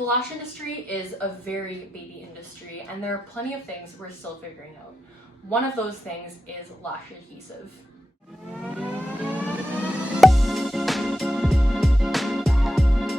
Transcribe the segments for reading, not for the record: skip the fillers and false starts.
The lash industry is a very baby industry, and there are plenty of things we're still figuring out. One of those things is lash adhesive.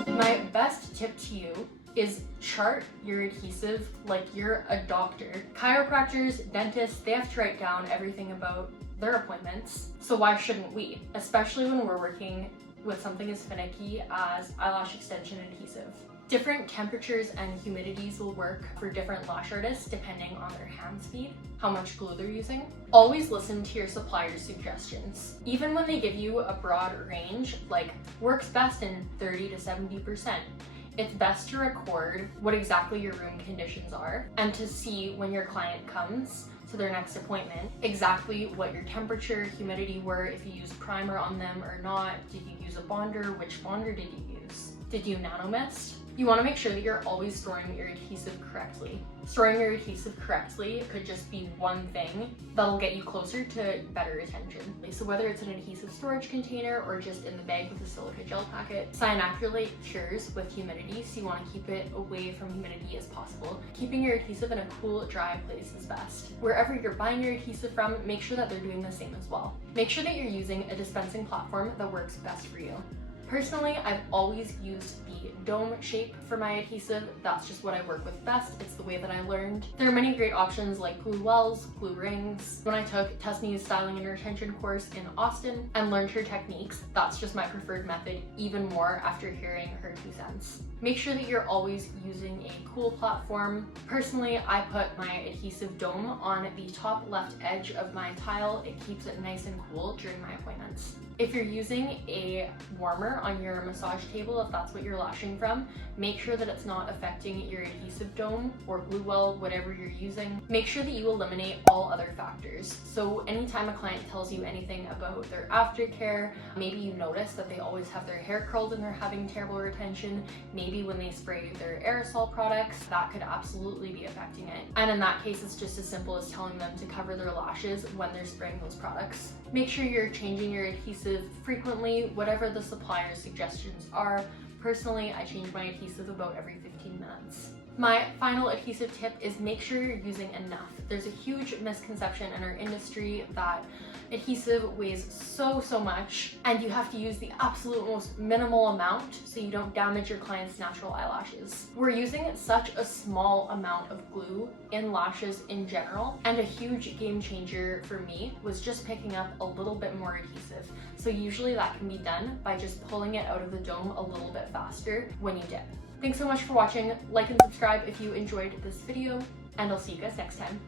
My best tip to you is chart your adhesive like you're a doctor. Chiropractors, dentists, they have to write down everything about their appointments. So why shouldn't we? Especially when we're working with something as finicky as eyelash extension adhesive. Different temperatures and humidities will work for different lash artists depending on their hand speed, how much glue they're using. Always listen to your supplier's suggestions. Even when they give you a broad range, like works best in 30 to 70%, it's best to record what exactly your room conditions are and to see when your client comes to their next appointment exactly what your temperature, humidity were, if you used primer on them or not, did you use a bonder, which bonder did you use, did you nanomist? You want to make sure that you're always storing your adhesive correctly. Storing your adhesive correctly could just be one thing that'll get you closer to better retention. So whether it's an adhesive storage container or just in the bag with a silica gel packet, cyanoacrylate cures with humidity, so you want to keep it away from humidity as possible. Keeping your adhesive in a cool, dry place is best. Wherever you're buying your adhesive from, make sure that they're doing the same as well. Make sure that you're using a dispensing platform that works best for you. Personally, I've always used the dome shape for my adhesive. That's just what I work with best. It's the way that I learned. There are many great options like glue wells, glue rings. When I took Tessney's styling and retention course in Austin and learned her techniques, that's just my preferred method even more after hearing her 2 cents. Make sure that you're always using a cool platform. Personally, I put my adhesive dome on the top left edge of my tile. It keeps it nice and cool during my appointments. If you're using a warmer on your massage table, if that's what you're lashing from, make sure that it's not affecting your adhesive dome or glue well, whatever you're using. Make sure that you eliminate all other factors. So anytime a client tells you anything about their aftercare, maybe you notice that they always have their hair curled and they're having terrible retention, maybe when they spray their aerosol products, that could absolutely be affecting it. And in that case, it's just as simple as telling them to cover their lashes when they're spraying those products. Make sure you're changing your adhesive frequently, whatever the supplier's suggestions are. Personally, I change my adhesive about every 15 minutes. My final adhesive tip is make sure you're using enough. There's a huge misconception in our industry that adhesive weighs so much and you have to use the absolute most minimal amount so you don't damage your client's natural eyelashes. We're using such a small amount of glue in lashes in general, and a huge game changer for me was just picking up a little bit more adhesive. So usually that can be done by just pulling it out of the dome a little bit faster when you dip. Thanks so much for watching. Like and subscribe if you enjoyed this video, and I'll see you guys next time.